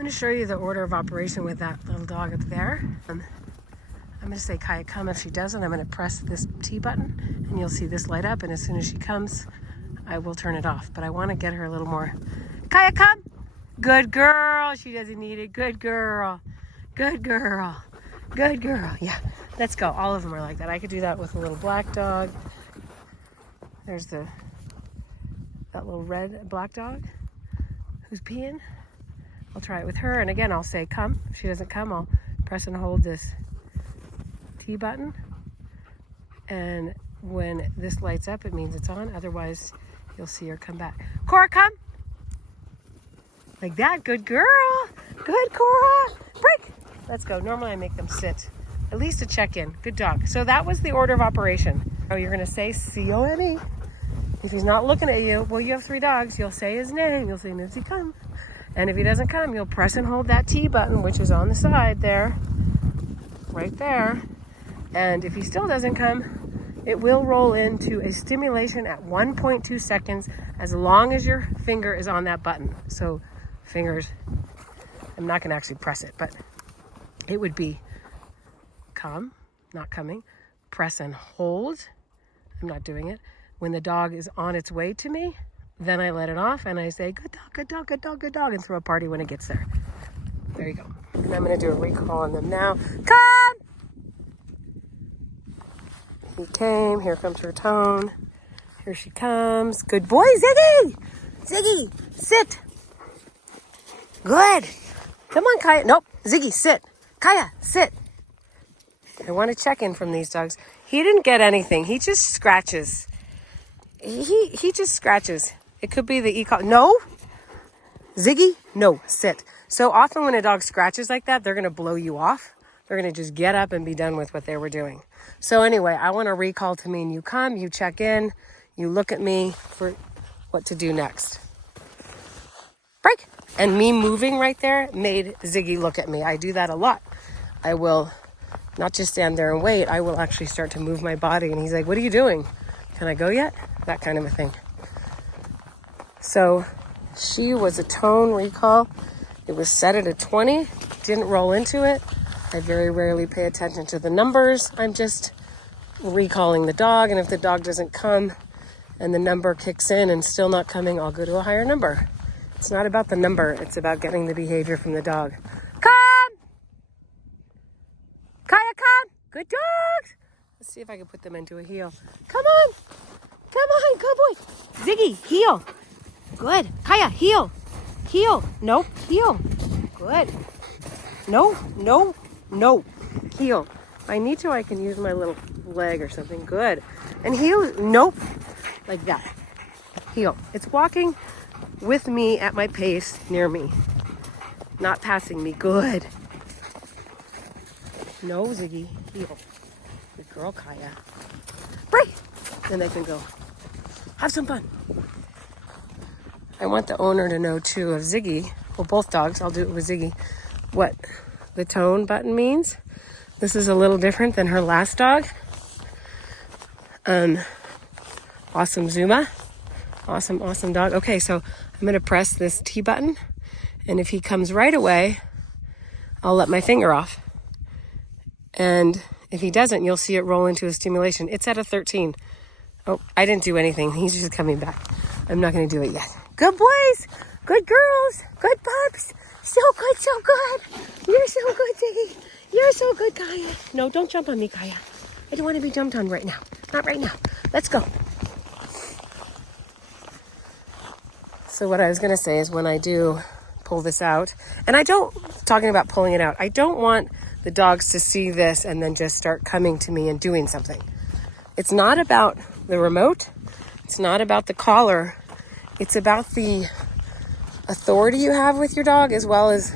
going to show you the order of operation with that little dog up there. I'm going to say, Kaya, come. If she doesn't, I'm going to press this T button and you'll see this light up. And as soon as she comes, I will turn it off. But I want to get her a little more. Kaya, come. Good girl. She doesn't need it. Good girl. Good girl. Good girl. Yeah, let's go. All of them are like that. I could do that with a little black dog. There's that little black dog who's peeing. I'll try it with her. And again, I'll say, come. If she doesn't come, I'll press and hold this T button. And when this lights up, it means it's on. Otherwise, you'll see her come back. Cora, come. Like that. Good girl. Good, Cora. Break. Let's go. Normally, I make them sit. At least to check in. Good dog. So that was the order of operation. Oh, you're going to say C-O-M-E. If he's not looking at you, well, you have 3 dogs. You'll say his name. You'll say, Nipsey, come. And if he doesn't come, you'll press and hold that T button, which is on the side there. Right there. And if he still doesn't come, it will roll into a stimulation at 1.2 seconds as long as your finger is on that button. So fingers, I'm not going to actually press it, but it would be come, not coming, press and hold. I'm not doing it. When the dog is on its way to me, then I let it off and I say, good dog, good dog, good dog, good dog, and throw a party when it gets there. There you go. And I'm going to do a recall on them now. Come! He came. Here comes her tone. Here she comes. Good boy, Ziggy! Ziggy, sit. Good. Come on, Kaya. Nope. Ziggy, sit. Kaya, sit. I want to check in from these dogs. He didn't get anything. He just scratches. He just scratches. It could be the ecollar. No. Ziggy, no, sit. So often when a dog scratches like that, they're going to blow you off. They're going to just get up and be done with what they were doing. So anyway, I want to recall to mean you come, you check in, you look at me for what to do next. Break. And me moving right there made Ziggy look at me. I do that a lot. I will not just stand there and wait. I will actually start to move my body. And he's like, what are you doing? Can I go yet? That kind of a thing. So she was a tone recall. It was set at a 20. Didn't roll into it. I very rarely pay attention to the numbers. I'm just recalling the dog. And if the dog doesn't come and the number kicks in and still not coming, I'll go to a higher number. It's not about the number. It's about getting the behavior from the dog. Come! Kaya, come! Good dogs! Let's see if I can put them into a heel. Come on! Come on, good boy! Ziggy, heel! Good. Kaya, heel! Heel! Nope, heel! Good. No, no, no. Heel. If I need to, I can use my little leg or something. Good. And heel, nope. Like that. Heel. It's walking with me at my pace, near me. Not passing me. Good. No, Ziggy. Heel. Good girl, Kaya. Break! Then they can go. Have some fun. I want the owner to know, too, of Ziggy. Well, both dogs. I'll do it with Ziggy. What the tone button means. This is a little different than her last dog. Awesome Zuma. Awesome, awesome dog. Okay, so I'm going to press this T button. And if he comes right away, I'll let my finger off. And if he doesn't, you'll see it roll into a stimulation. It's at a 13. Oh, I didn't do anything. He's just coming back. I'm not going to do it yet. Good boys. Good girls. Good pups. So good, so good. You're so good, Ziggy. You're so good, Kaya. No, don't jump on me, Kaya. I don't want to be jumped on right now. Not right now. Let's go. So what I was going to say is when I do pull this out, and talking about pulling it out, I don't want the dogs to see this and then just start coming to me and doing something. It's not about the remote. It's not about the collar. It's about the authority you have with your dog as well as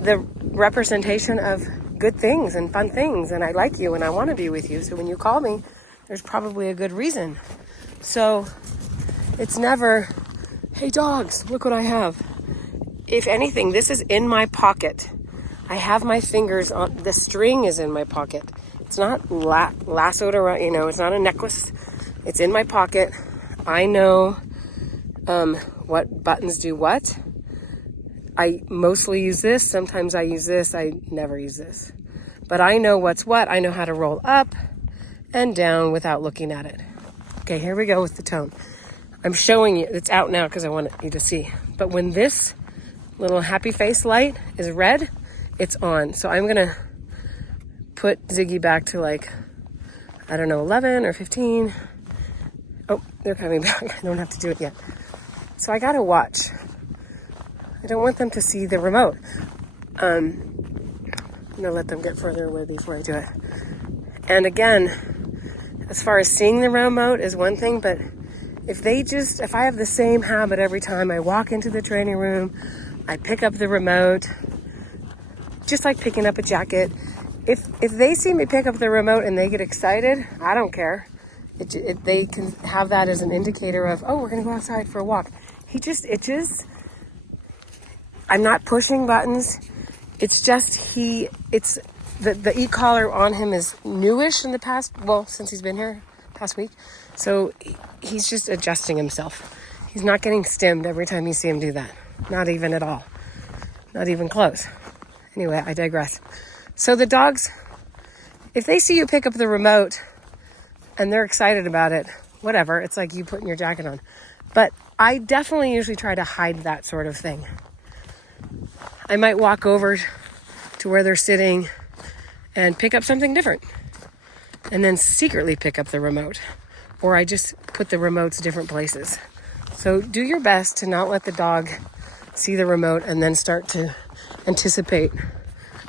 the representation of good things and fun things. And I like you and I want to be with you. So when you call me, there's probably a good reason. So it's never, hey dogs, look what I have. If anything, this is in my pocket. I have my fingers on, the string is in my pocket. It's not lassoed around, it's not a necklace. It's in my pocket. I know what buttons do what. I mostly use this. Sometimes I use this. I never use this. But I know what's what. I know how to roll up and down without looking at it. Okay, here we go with the tone. I'm showing you. It's out now because I want you to see. But when this little happy face light is red, it's on. So I'm going to put Ziggy back to like, I don't know, 11 or 15. Oh, they're coming back. I don't have to do it yet. So I got to watch. I don't want them to see the remote. I'm going to let them get further away before I do it. And again, as far as seeing the remote is one thing, but if I have the same habit every time I walk into the training room, I pick up the remote, just like picking up a jacket. If they see me pick up the remote and they get excited, I don't care. They can have that as an indicator of, oh, we're going to go outside for a walk. He just itches. I'm not pushing buttons. It's just the e-collar on him is newish in the past, since he's been here past week. So he's just adjusting himself. He's not getting stimmed every time you see him do that. Not even at all. Not even close. Anyway, I digress. So the dogs, if they see you pick up the remote and they're excited about it, whatever, it's like you putting your jacket on. But I definitely usually try to hide that sort of thing. I might walk over to where they're sitting and pick up something different and then secretly pick up the remote. Or I just put the remotes different places. So do your best to not let the dog see the remote and then start to anticipate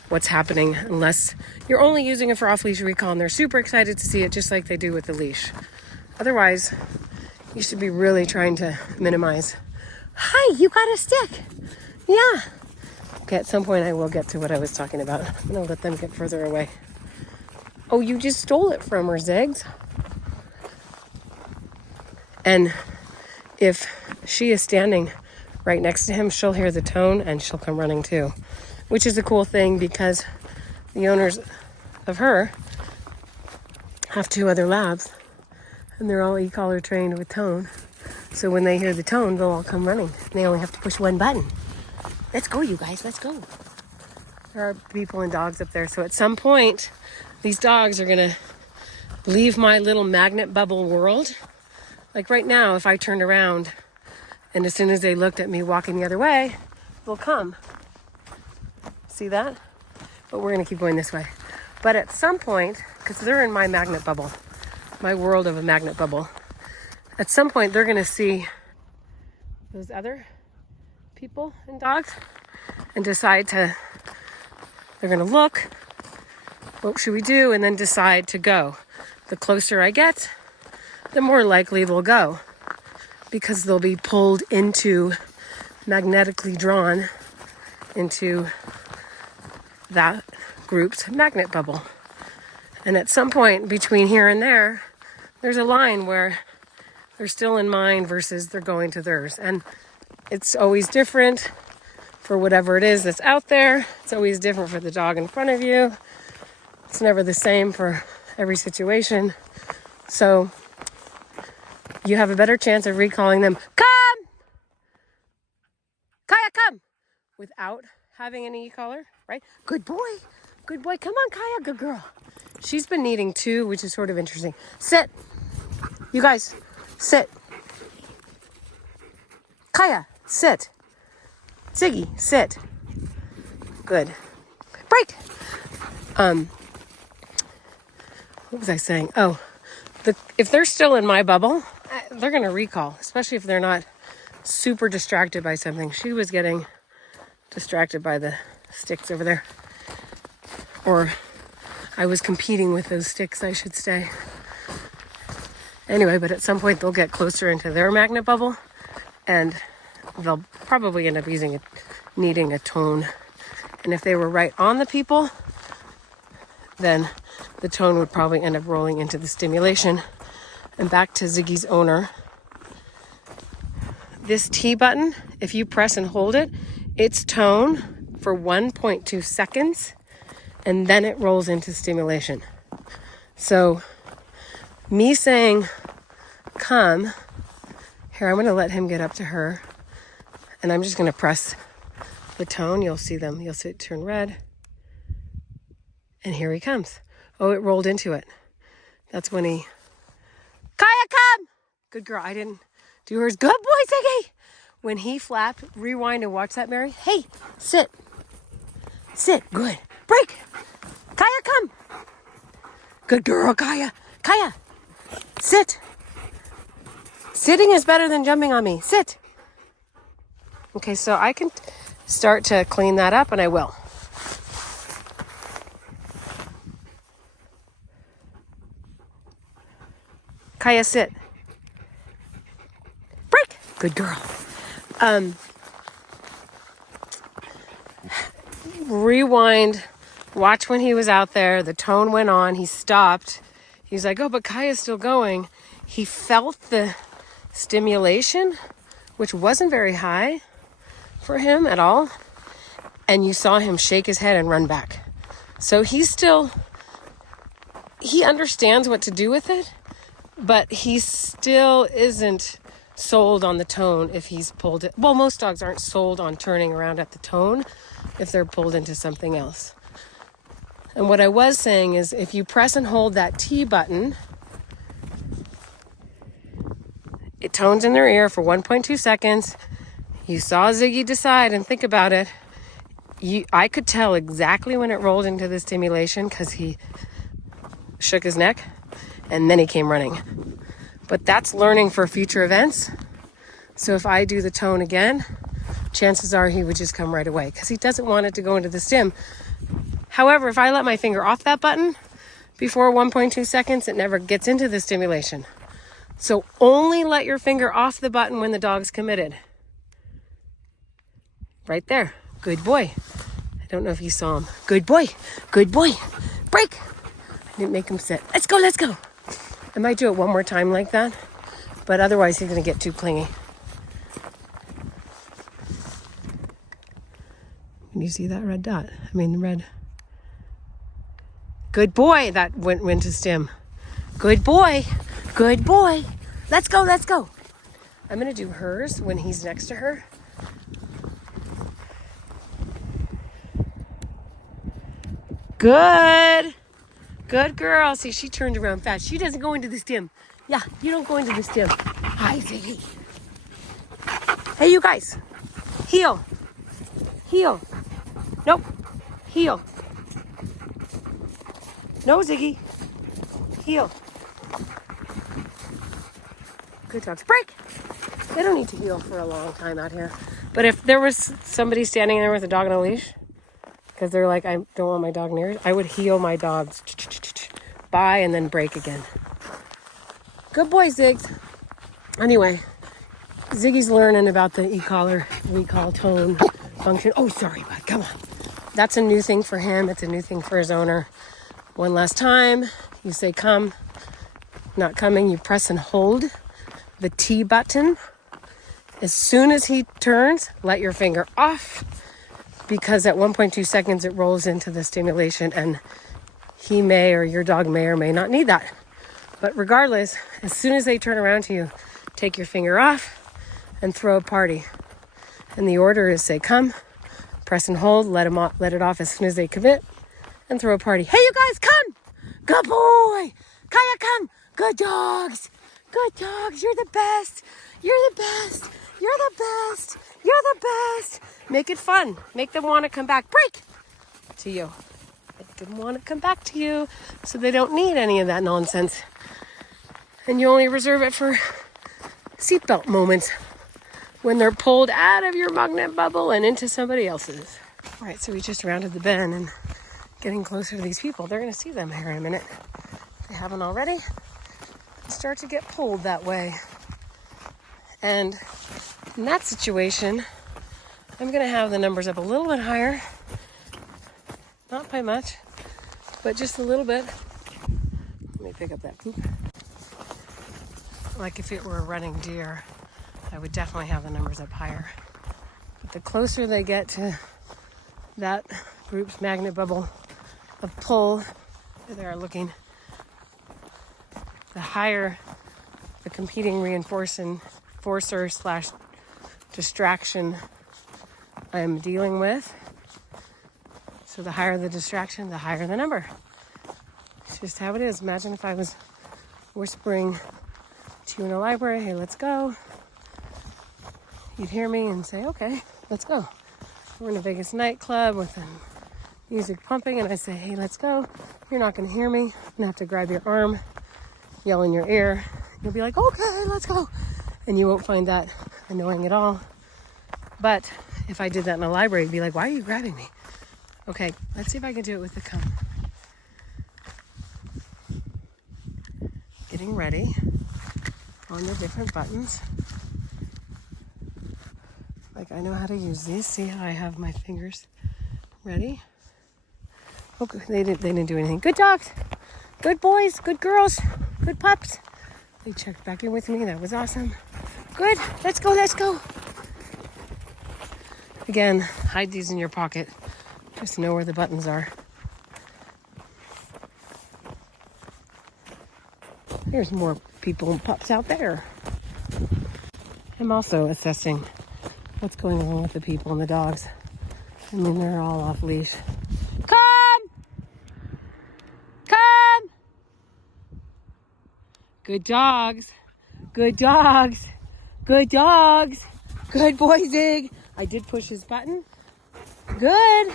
what's happening, unless you're only using it for off-leash recall and they're super excited to see it, just like they do with the leash. Otherwise, you should be really trying to minimize. Hi, you got a stick. Yeah. Okay, at some point I will get to what I was talking about. I'm going to let them get further away. Oh, you just stole it from her, Ziggs. And if she is standing right next to him, she'll hear the tone and she'll come running too. Which is a cool thing because the owners of her have 2 other labs and they're all e-collar trained with tone. So when they hear the tone, they'll all come running. They only have to push one button. Let's go, you guys, let's go. There are people and dogs up there. So at some point, these dogs are gonna leave my little magnet bubble world. Like right now, if I turned around and as soon as they looked at me walking the other way, they'll come. See that? But we're going to keep going this way. But at some point, because they're in my magnet bubble, my world of a magnet bubble, at some point they're going to see those other people and dogs and they're going to look, what should we do? And then decide to go. The closer I get, the more likely they'll go because they'll be pulled into, magnetically drawn into that group's magnet bubble. And at some point between here and there, there's a line where they're still in mine versus they're going to theirs. And it's always different for whatever it is that's out there. It's always different for the dog in front of you. It's never the same for every situation. So you have a better chance of recalling them. Come! Kaya, come! Without having an e-collar, right? Good boy. Good boy. Come on, Kaya. Good girl. She's been needing 2, which is sort of interesting. Sit. You guys, sit. Kaya, sit. Ziggy, sit. Good. Break. What was I saying? Oh, if they're still in my bubble, they're going to recall, especially if they're not super distracted by something. She was getting distracted by the sticks over there. Or I was competing with those sticks, I should say. Anyway, but at some point they'll get closer into their magnet bubble and they'll probably end up needing a tone. And if they were right on the people, then the tone would probably end up rolling into the stimulation. And back to Ziggy's owner. This T button, if you press and hold it, it's tone for 1.2 seconds, and then it rolls into stimulation. So me saying, come, here, I'm going to let him get up to her, and I'm just going to press the tone, you'll see them. You'll see it turn red. And here he comes. Oh, it rolled into it. That's when he... Kaya, come! Good girl. I didn't do hers. Good boy, Ziggy! When he flapped, rewind and watch that, Mary. Hey, sit. Sit. Good. Break. Kaya, come. Good girl, Kaya. Kaya, sit. Sitting is better than jumping on me. Sit. Okay, so I can start to clean that up, and I will. Kaya, sit. Break. Good girl. Rewind. Watch when he was out there. The tone went on. He stopped. He's like, oh, but Kaya's still going. He felt the stimulation, which wasn't very high for him at all. And you saw him shake his head and run back. So he understands what to do with it, but he still isn't sold on the tone if he's pulled it. Well, most dogs aren't sold on turning around at the tone if they're pulled into something else. And what I was saying is if you press and hold that T button, it tones in their ear for 1.2 seconds. You saw Ziggy decide and think about it. I could tell exactly when it rolled into the stimulation because he shook his neck and then he came running. But that's learning for future events. So if I do the tone again, chances are he would just come right away because he doesn't want it to go into the stim. However, if I let my finger off that button before 1.2 seconds, it never gets into the stimulation. So only let your finger off the button when the dog's committed. Right there. Good boy. I don't know if you saw him. Good boy. Good boy. Break. I didn't make him sit. Let's go. Let's go. I might do it one more time like that, but otherwise he's going to get too clingy. Can you see that red dot? Red. Good boy. That went to stim. Good boy. Good boy. Let's go. Let's go. I'm going to do hers when he's next to her. Good. Good girl. See, she turned around fast. She doesn't go into the stim. Yeah, you don't go into the stim. Hi, Ziggy. Hey, you guys. Heel. Heel. Nope. Heel. No, Ziggy. Heel. Good dogs. Break. They don't need to heel for a long time out here. But if there was somebody standing there with a dog on a leash, because they're like, I don't want my dog near it, I would heel my dogs. Bye, and then break again. Good boy, Ziggs. Anyway, Ziggy's learning about the ecollar recall tone function. Oh, sorry, bud. Come on. That's a new thing for him. It's a new thing for his owner. One last time, you say come. Not coming, you press and hold the T button. As soon as he turns, let your finger off, because at 1.2 seconds it rolls into the stimulation, and he may, or your dog may or may not need that. But regardless, as soon as they turn around to you, take your finger off and throw a party. And the order is say come, press and hold, let it off as soon as they commit, and throw a party. Hey, you guys, come! Good boy! Kaya, come! Good dogs! Good dogs! You're the best! You're the best! You're the best! You're the best! Make it fun. Make them want to come back. Break! To you. Make them want to come back to you so they don't need any of that nonsense. And you only reserve it for seatbelt moments when they're pulled out of your magnet bubble and into somebody else's. All right, so we just rounded the bend and getting closer to these people. They're going to see them here in a minute. If they haven't already, start to get pulled that way. And in that situation, I'm going to have the numbers up a little bit higher. Not by much, but just a little bit. Let me pick up that poop. Like if it were a running deer, I would definitely have the numbers up higher. But the closer they get to that group's magnet bubble of pull, there they are looking, the higher the competing reinforcer / distraction I am dealing with. So the higher the distraction, the higher the number. It's just how it is. Imagine if I was whispering to you in the library, hey, let's go. You'd hear me and say, okay, let's go. We're in a Vegas nightclub with the music pumping, and I say, hey, let's go. You're not going to hear me. I'm going to have to grab your arm, yell in your ear. You'll be like, okay, let's go. And you won't find that annoying at all. But if I did that in a library, you'd be like, why are you grabbing me? Okay, let's see if I can do it with the come. Getting ready on the different buttons. Like I know how to use these. See how I have my fingers ready? Okay, they didn't do anything. Good dogs, good boys, good girls, good pups. They checked back in with me. That was awesome. Good. Let's go. Let's go. Again, hide these in your pocket. Just know where the buttons are. There's more people and pups out there. I'm also assessing what's going on with the people and the dogs. I mean, they're all off leash. Come! Come! Good dogs. Good dogs. Good dogs. Good boy, Zig. I did push his button. Good.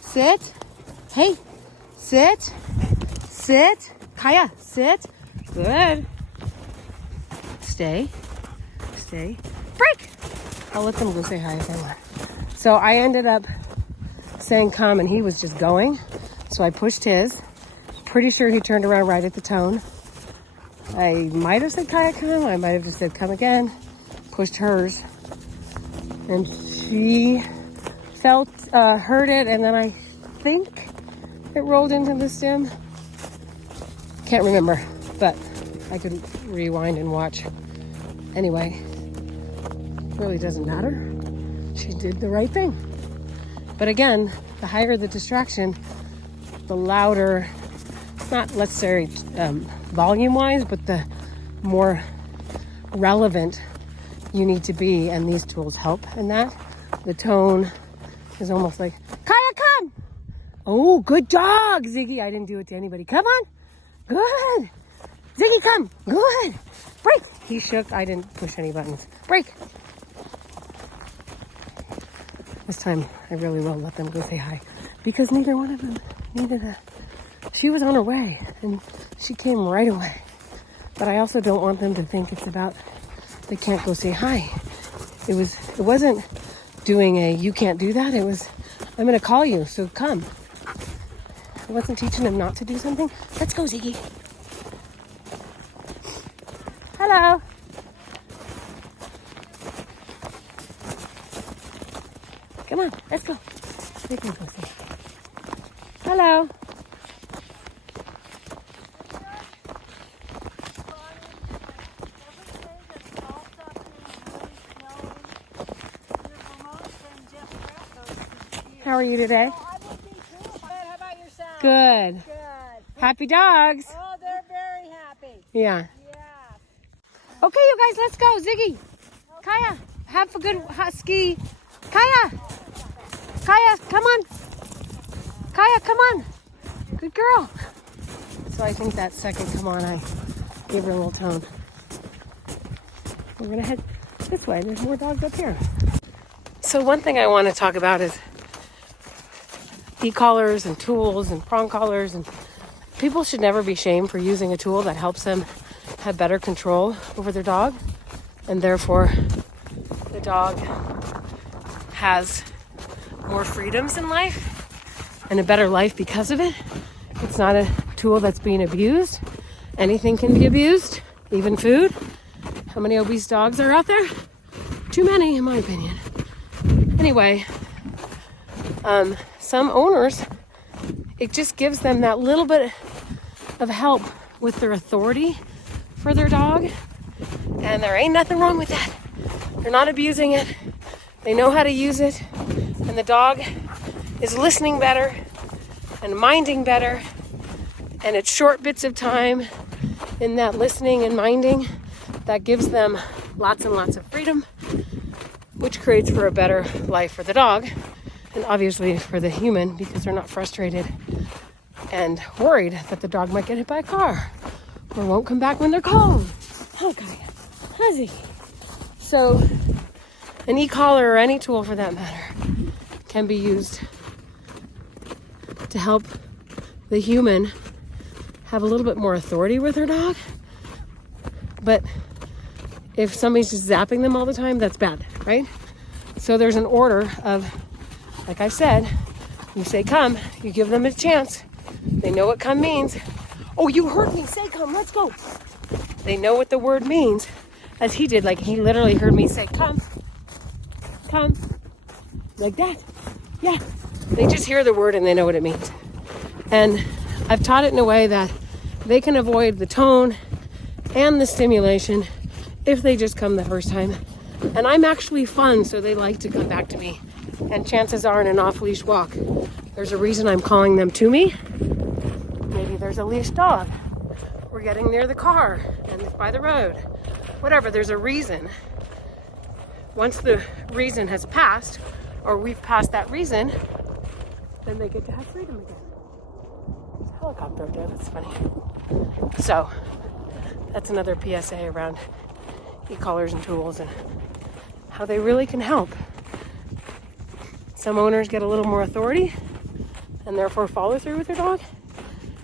Sit. Hey. Sit. Sit. Kaya, sit. Good. Stay. Stay. Break! I'll let them go say hi if they want. So I ended up saying come, and he was just going. So I pushed his. Pretty sure he turned around right at the tone. I might have said Kaya come. I might have just said come again. Pushed hers. And she felt, heard it, and then I think it rolled into the stem. Can't remember, but I could rewind and watch. Anyway, it really doesn't matter. She did the right thing. But again, the higher the distraction, the louder, not let's say volume-wise, but the more relevant you need to be, and these tools help in that. The tone is almost like, Kaya, come! Oh, good dog, Ziggy. I didn't do it to anybody. Come on. Good. Ziggy, come. Good. Break. He shook. I didn't push any buttons. Break. This time, I really will let them go say hi, because neither one of them needed a... She was on her way, and she came right away. But I also don't want them to think it's about they can't go say hi. It wasn't doing a you can't do that. It was I'm going to call you, so come. I wasn't teaching them not to do something. Let's go, Ziggy. Hello. Come on, let's go. They can go say hello. How are you today? Good. How about yourself? Good. Good. Happy dogs. Oh, they're very happy. Yeah. Yeah. Okay, you guys, let's go. Ziggy. Kaya, have a good husky. Kaya. Kaya, come on. Kaya, come on. Good girl. So I think that second come on, I gave her a little tone. We're going to head this way. There's more dogs up here. So one thing I want to talk about is e-collars and tools and prong collars, and people should never be shamed for using a tool that helps them have better control over their dog, and therefore the dog has more freedoms in life and a better life because of it. It's not a tool that's being abused. Anything can be abused, even food. How many obese dogs are out there? Too many, in my opinion. Anyway, some owners, it just gives them that little bit of help with their authority for their dog, and there ain't nothing wrong with that. They're not abusing it. They know how to use it, and the dog is listening better and minding better, and it's short bits of time in that listening and minding that gives them lots and lots of freedom. which creates for a better life for the dog and obviously for the human because they're not frustrated and worried that the dog might get hit by a car or won't come back when they're called. Okay, Huzzy. So an e-collar or any tool for that matter can be used to help the human have a little bit more authority with their dog. But if somebody's just zapping them all the time, that's bad, right? So there's an order of, like I said, you say come, you give them a chance. They know what come means. Oh, you heard me say come, let's go. They know what the word means, as he did. Like, he literally heard me say come, come, like that. Yeah, they just hear the word and they know what it means. And I've taught it in a way that they can avoid the tone and the stimulation if they just come the first time. And I'm actually fun, so they like to come back to me. And chances are in an off-leash walk, there's a reason I'm calling them to me. Maybe there's a leash dog. We're getting near the car and it's by the road. Whatever, there's a reason. Once the reason has passed, or we've passed that reason, then they get to have freedom again. There's a helicopter up there, that's funny. So, that's another PSA around e-collars and tools and how they really can help. Some owners get a little more authority and therefore follow through with their dog.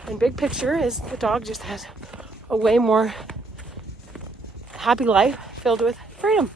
And big picture is the dog just has a way more happy life filled with freedom.